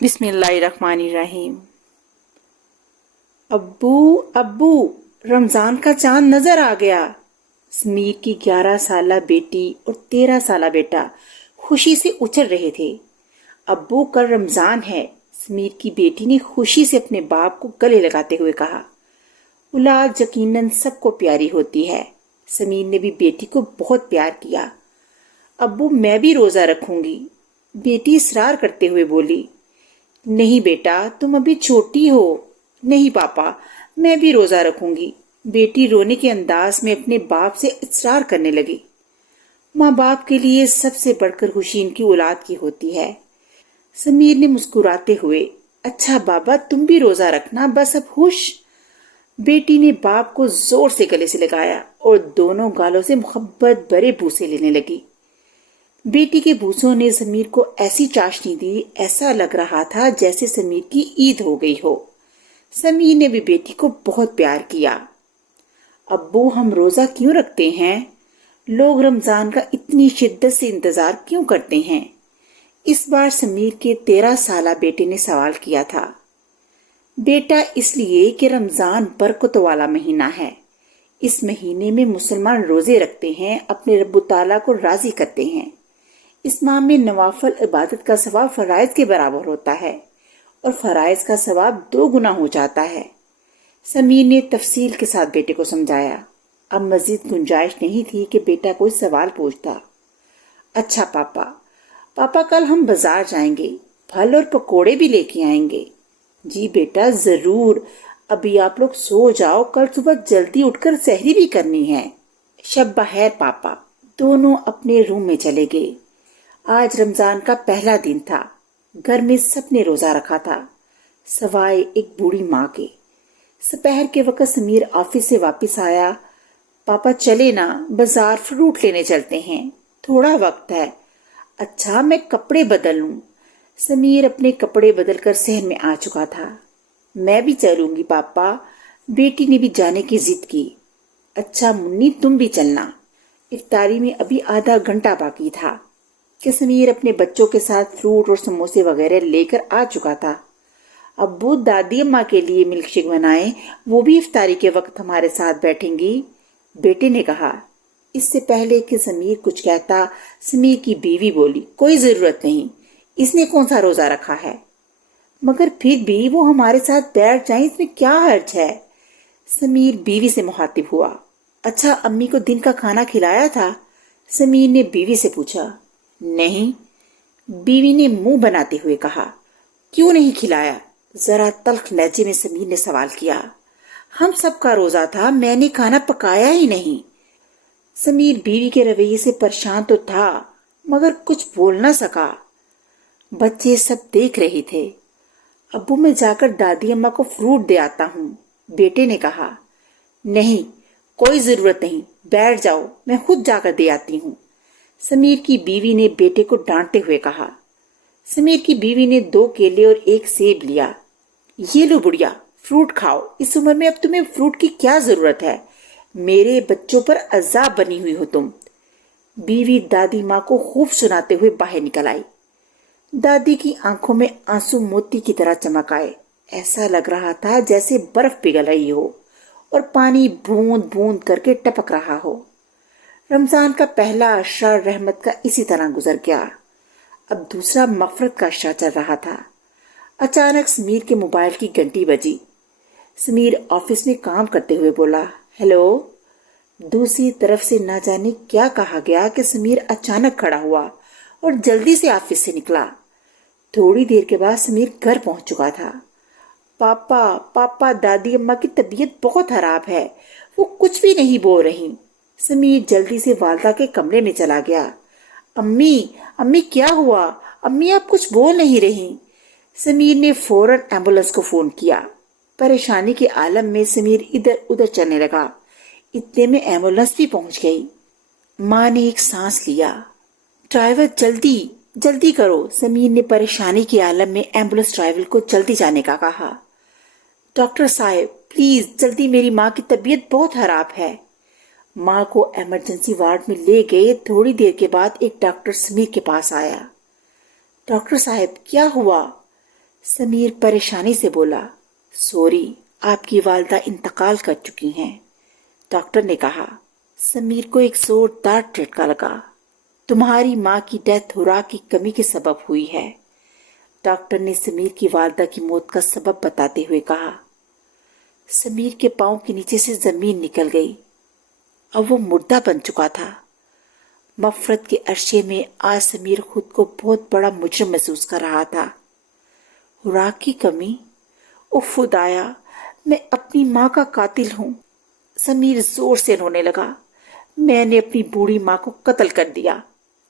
बिस्मिल्लाहिर्रहमानिर्रहीम। अब्बू अब्बू, रमजान का चांद नजर आ गया। समीर की 11 साला बेटी और 13 साला बेटा खुशी से उछल रहे थे। अब्बू, कल रमजान है। समीर की बेटी ने खुशी से अपने बाप को गले लगाते हुए कहा। औलाद यकीनन सबको प्यारी होती है। समीर ने भी बेटी को बहुत प्यार किया। अब्बू, मैं भी रोजा रखूंगी, बेटी इसरार करते हुए बोली। नहीं बेटा, तुम अभी छोटी हो। नहीं पापा, मैं भी रोजा रखूंगी, बेटी रोने के अंदाज में अपने बाप से इसरार करने लगी। माँ बाप के लिए सबसे बढ़कर खुशी इनकी औलाद की होती है। समीर ने मुस्कुराते हुए, अच्छा बाबा तुम भी रोजा रखना, बस अब खुश। बेटी ने बाप को जोर से गले से लगाया और दोनों गालों से मोहब्बत भरे बूसे लेने लगी। बेटी के बूसों ने समीर को ऐसी चाशनी दी, ऐसा लग रहा था जैसे समीर की ईद हो गई हो। समीर ने भी बेटी को बहुत प्यार किया। अब्बू, हम रोजा क्यों रखते हैं? लोग रमजान का इतनी शिद्दत से इंतजार क्यों करते हैं? इस बार समीर के 13 साला बेटे ने सवाल किया था। बेटा, इसलिए कि रमजान बरकत वाला महीना है। इस महीने में मुसलमान रोजे रखते हैं, अपने रब्बु ताला को राजी करते हैं। इस माह में नवाफल इबादत का सवाब फराइज के बराबर होता है और फराइज का सवाब 2 गुना हो जाता है। समीर ने तफसील के साथ बेटे को समझाया। अब मजीद गुंजाइश नहीं थी कि बेटा कोई सवाल पूछता। अच्छा पापा, पापा कल हम बाजार जाएंगे, फल और पकोड़े भी लेके आएंगे। जी बेटा जरूर, अभी आप लोग सो जाओ, कल सुबह जल्दी उठकर सहरी भी करनी है। शब बखैर पापा। दोनों अपने रूम में चले गए। आज रमजान का पहला दिन था। घर में सबने रोजा रखा था सवाए एक बूढ़ी माँ के। दोपहर के वक्त समीर ऑफिस से वापस आया। पापा चले ना, बाजार फ्रूट लेने चलते हैं, थोड़ा वक्त है। अच्छा मैं कपड़े बदल लूं। समीर अपने कपड़े बदलकर सहन में आ चुका था। मैं भी चलूंगी पापा, बेटी ने भी जाने की जिद की। अच्छा मुन्नी तुम भी चलना, इफ्तारी में अभी आधा घंटा बाकी था कि समीर अपने बच्चों के साथ फ्रूट और समोसे वगैरह लेकर आ चुका था। अब्बू, दादी अम्मा के लिए मिल्क शेक बनाएं, वो भी इफ्तारी के वक्त हमारे साथ बैठेंगी, बेटे ने कहा। इससे पहले कि समीर कुछ कहता, समीर की बीवी बोली, कोई जरूरत नहीं, इसने कौन सा रोजा रखा है, मगर फिर भी वो हमारे साथ बैठ जाए, इसमें क्या हर्ज है। समीर बीवी से मुखातिब हुआ। अच्छा अम्मी को दिन का खाना खिलाया था? समीर ने बीवी से पूछा। नहीं, बीवी ने मुंह बनाते हुए कहा। क्यों नहीं खिलाया? जरा तल्ख लहजे में समीर ने सवाल किया। हम सबका रोजा था, मैंने खाना पकाया ही नहीं। समीर बीवी के रवैये से परेशान तो था, मगर कुछ बोल न सका। बच्चे सब देख रहे थे। अब्बू, मैं जाकर दादी अम्मा को फ्रूट दे आता हूँ, बेटे ने कहा। नहीं, कोई जरूरत नहीं, बैठ जाओ, मैं खुद जाकर दे आती हूँ, समीर की बीवी ने बेटे को डांटते हुए कहा। समीर की बीवी ने 2 केले और 1 सेब लिया। ये लो बुढ़िया, फ्रूट खाओ, इस उम्र में अब तुम्हें फ्रूट की क्या जरूरत है, मेरे बच्चों पर अजाब बनी हुई हो तुम। बीवी दादी माँ को खूब सुनाते हुए बाहर निकल आई। दादी की आंखों में आंसू मोती की तरह चमक आए। ऐसा लग रहा था जैसे बर्फ पिघल रही हो और पानी बूंद बूंद करके टपक रहा हो। रमजान का पहला अशरा रहमत का इसी तरह गुजर गया। अब दूसरा मगफरत का अशरा चल रहा था। अचानक समीर के मोबाइल की घंटी बजी। समीर ऑफिस में काम करते हुए बोला, हेलो। दूसरी तरफ से ना जाने क्या कहा गया कि समीर अचानक खड़ा हुआ और जल्दी से ऑफिस से निकला। थोड़ी देर के बाद समीर घर पहुंच चुका था। पापा पापा, दादी अम्मा की तबीयत बहुत खराब है, वो कुछ भी नहीं बोल रही। समीर जल्दी से वालदा के कमरे में चला गया। अम्मी अम्मी क्या हुआ? अम्मी आप कुछ बोल नहीं रही। समीर ने फौरन एम्बुलेंस को फोन किया। परेशानी के आलम में समीर इधर उधर चलने लगा। इतने में एम्बुलेंस भी पहुंच गई। माँ ने एक सांस लिया। ड्राइवर जल्दी जल्दी करो, समीर ने परेशानी के आलम में एम्बुलेंस ड्राइवर को जल्दी जाने का कहा। डॉक्टर साहब प्लीज जल्दी, मेरी माँ की तबीयत बहुत खराब है। माँ को इमरजेंसी वार्ड में ले गए। थोड़ी देर के बाद एक डॉक्टर समीर के पास आया। डॉक्टर साहब क्या हुआ? سمیر پریشانی سے بولا، سوری، آپ کی والدہ انتقال کر چکی ہیں، ڈاکٹر نے کہا۔ سمیر کو ایک زوردار جھٹکا لگا۔ تمہاری ماں کی ڈیتھ خوراک کی کمی کے سبب ہوئی ہے، ڈاکٹر نے سمیر کی والدہ کی موت کا سبب بتاتے ہوئے کہا۔ سمیر کے پاؤں کے نیچے سے زمین نکل گئی۔ اب وہ مردہ بن چکا تھا۔ مغفرت کے عرصے میں آج سمیر خود کو بہت بڑا مجرم محسوس کر رہا تھا۔ خوراک کی کمی؟ اف خدایا، میں اپنی ماں کا قاتل ہوں۔ سمیر زور سے رونے لگا۔ میں نے اپنی بوڑھی ماں کو قتل کر دیا۔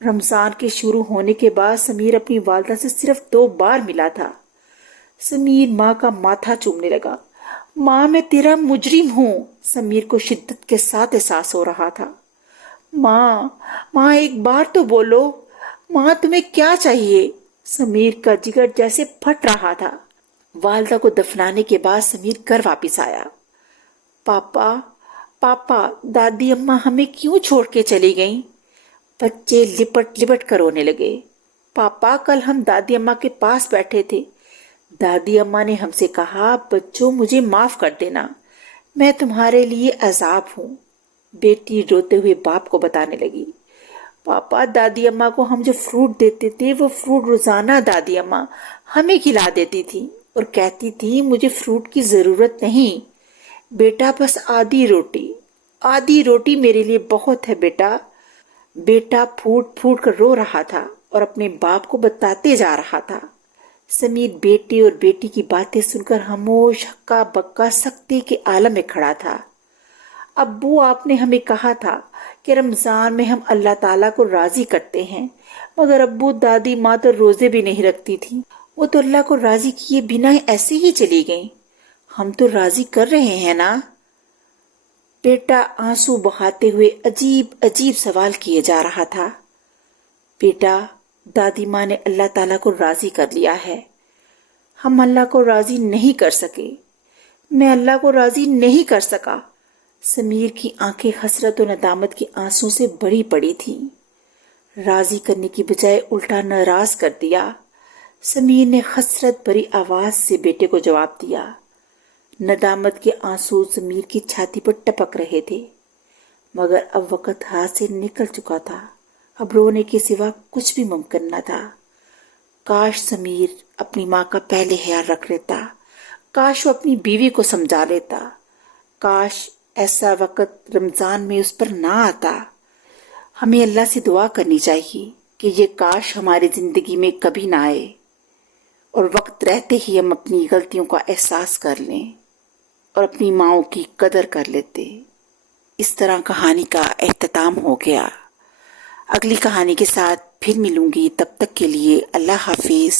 رمضان کے شروع ہونے کے بعد سمیر اپنی والدہ سے صرف 2 بار ملا تھا۔ سمیر ماں کا ماتھا چومنے لگا۔ ماں، میں تیرا مجرم ہوں، سمیر کو شدت کے ساتھ احساس ہو رہا تھا۔ ماں ایک بار تو بولو، ماں تمہیں کیا چاہیے؟ سمیر کا جگر جیسے پھٹ رہا تھا۔ والدہ کو دفنانے کے بعد سمیر گھر واپس آیا۔ پاپا، دادی اماں ہمیں کیوں چھوڑ کے چلی گئیں؟ بچے لپٹ لپٹ کر رونے لگے۔ پاپا، کل ہم دادی اماں کے پاس بیٹھے تھے، دادی اماں نے ہم سے کہا، بچوں مجھے معاف کر دینا، میں تمہارے لیے عذاب ہوں۔ بیٹی روتے ہوئے باپ کو بتانے لگی، پاپا، دادی اماں کو ہم جو فروٹ دیتے تھے وہ فروٹ روزانہ دادی اماں ہمیں کھلا دیتی تھی اور کہتی تھی مجھے فروٹ کی ضرورت نہیں بیٹا، بس آدھی روٹی میرے لیے بہت ہے بیٹا۔ بیٹا پھوٹ پھوٹ کر رو رہا تھا اور اپنے باپ کو بتاتے جا رہا تھا۔ سمیر بیٹے اور بیٹی کی باتیں سن کر خاموش ہکا بکا سکتے کے عالم میں کھڑا تھا۔ ابو، آپ نے ہمیں کہا تھا کہ رمضان میں ہم اللہ تعالیٰ کو راضی کرتے ہیں، مگر ابو، دادی ماں تو روزے بھی نہیں رکھتی تھی، وہ تو اللہ کو راضی کیے بنا ایسے ہی چلی گئیں، ہم تو راضی کر رہے ہیں نا؟ بیٹا آنسو بہاتے ہوئے عجیب سوال کیے جا رہا تھا۔ بیٹا، دادی ماں نے اللہ تعالیٰ کو راضی کر لیا ہے، ہم اللہ کو راضی نہیں کر سکے، میں اللہ کو راضی نہیں کر سکا۔ سمیر کی آنکھیں حسرت و ندامت کے آنسوں سے بھری پڑی تھیں۔ راضی کرنے کی بجائے الٹا ناراض کر دیا۔ سمیر نے حسرت بھری آواز سے بیٹے کو جواب دیا۔ ندامت کے آنسو سمیر کی چھاتی پر ٹپک رہے تھے، مگر اب وقت ہاتھ سے نکل چکا تھا، اب رونے کے سوا کچھ بھی ممکن نہ تھا۔ کاش سمیر اپنی ماں کا پہلے خیال رکھ لیتا، کاش وہ اپنی بیوی کو سمجھا لیتا، کاش ایسا وقت رمضان میں اس پر نہ آتا۔ ہمیں اللہ سے دعا کرنی چاہیے کہ یہ کاش ہماری زندگی میں کبھی نہ آئے اور وقت رہتے ہی ہم اپنی غلطیوں کا احساس کر لیں اور اپنی ماؤں کی قدر کر لیتے۔ اس طرح کہانی کا اختتام ہو گیا۔ اگلی کہانی کے ساتھ پھر ملوں گی، تب تک کے لیے اللہ حافظ۔